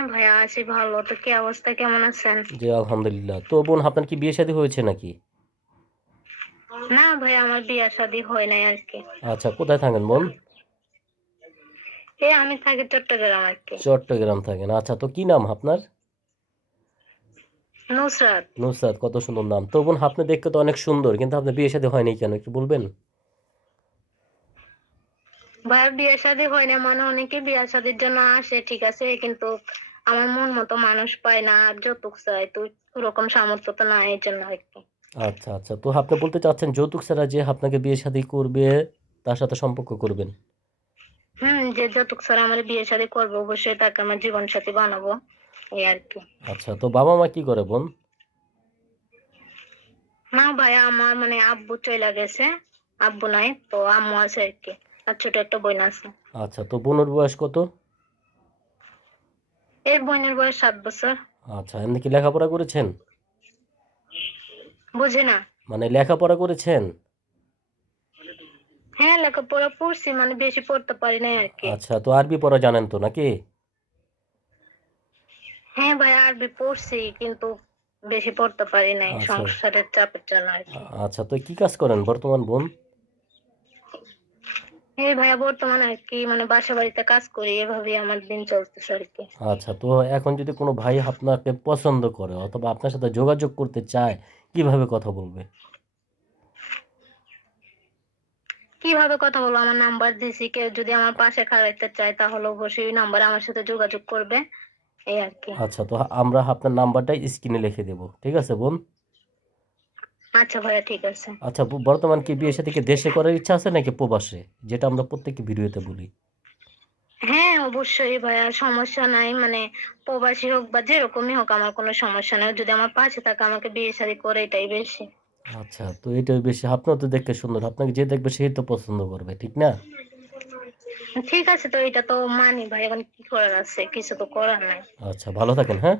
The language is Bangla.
হ্যাঁ ভাইয়া, আছি ভালো। তো কি অবস্থা, কেমন আছেন? জি আলহামদুলিল্লাহ। তো বোন, আপনার কি বিয়ে শাদী হয়েছে নাকি? না ভাইয়া, আমার বিয়ে শাদী হয় নাই আর কি। আচ্ছা, কোথায় থাকেন বোন? আমি থাকি চট্টগ্রাম আর কি। চট্টগ্রাম থাকেন। আচ্ছা, তো কি নাম আপনার? নুসরাত। নুসরাত, কত সুন্দর নাম। তো বোন, আপনি দেখতে তো অনেক সুন্দর, কিন্তু আপনার বিয়ে শাদী হয়নি কেন, একটু বলবেন? ভাইয়া বিয়ে শাদী হয় না মানে অনেকে বিয়ে শাদীর জন্য আসে, ঠিক আছে, কিন্তু আমার মন মতো মানুষ পায় না, আর যৌতুক চাই, তো ওরকম সামর্থ্য তো না, এই জন্য আর কি। আচ্ছা আচ্ছা, তো আপনি বলতে চাচ্ছেন যৌতুক ছাড়া যে আপনাকে বিয়ে শাদী করবে তার সাথে সম্পর্ক করবেন? যে যৌতুক ছাড়া আমার বিয়ে শাদী করবো, অবশ্যই তাকে আমার জীবন সাথী বানাবো, এই আর কি। আচ্ছা, তো বাবা মা কি করে বোন? না ভাইয়া, আমার মানে আব্বু চলে গেছে, আব্বু নাই তো, আম্মু আছে আর কি, আর ছোট একটা বোন আছে। আচ্ছা, তো বোনের বয়স কত? এই বোনের বয়স 7 বছর। আচ্ছা, এমনি কি লেখাপড়া করেছেন? বুঝি না। মানে লেখাপড়া করেছেন? হ্যাঁ, লেখাপড়া পড়ছি, মানে বেশি পড়তে পারি নাই আর কি। আচ্ছা, তো আরবি পড়া জানেন তো নাকি? হ্যাঁ ভাই, আরবি পড়ছি, কিন্তু বেশি পড়তে পারি নাই আচ্ছা সংসারের চাপের জন্য আর কি। আচ্ছা, তো কি কাজ করেন বর্তমান বোন? এই ভাইয়া, বর্তমানে আর কি মানে বাসা বাড়িতে কাজ করি, এভাবেই আমার দিন চলতেছে আর কি। আচ্ছা, তো এখন যদি কোনো ভাই আপনাকে পছন্দ করে অথবা আপনার সাথে যোগাযোগ করতে চায়, কিভাবে কথা বলবে? কিভাবে কথা বলবো, আমার নাম্বার দিছি, কেউ যদি আমার পাশে খাড়াইতে চায় তাহলে অবশ্যই ওই নাম্বারে আমার সাথে যোগাযোগ করবে, এই আর কি। আচ্ছা, তো আমরা আপনার নাম্বারটা স্ক্রিনে লিখে দেব, ঠিক আছে বোন? আচ্ছা ভাইয়া, ঠিক আছে। আচ্ছা, বর্তমান কি বিয়ে শাদী কি দেশে করার ইচ্ছা আছে নাকি প্রবাসে, যেটা আমরা প্রত্যেকটি ভিডিওতে বলি? হ্যাঁ অবশ্যই ভাইয়া, সমস্যা নাই, মানে প্রবাসী হোক বা যেরকমই হোক, আমার কোনো সমস্যা নাই, যদি আমার পাশে থাকে আমাকে বিয়ে শাদী করে, এটাই বেশি। আচ্ছা, তো এটাই বেশি। আপনিও তো দেখতে সুন্দর, আপনাকে যে দেখবে সেই তো পছন্দ করবে, ঠিক না? ঠিক আছে, তো এটা তো মানি ভাই, এখন কি করার আছে, কিছু তো করার নাই। আচ্ছা, ভালো থাকেন, হ্যাঁ।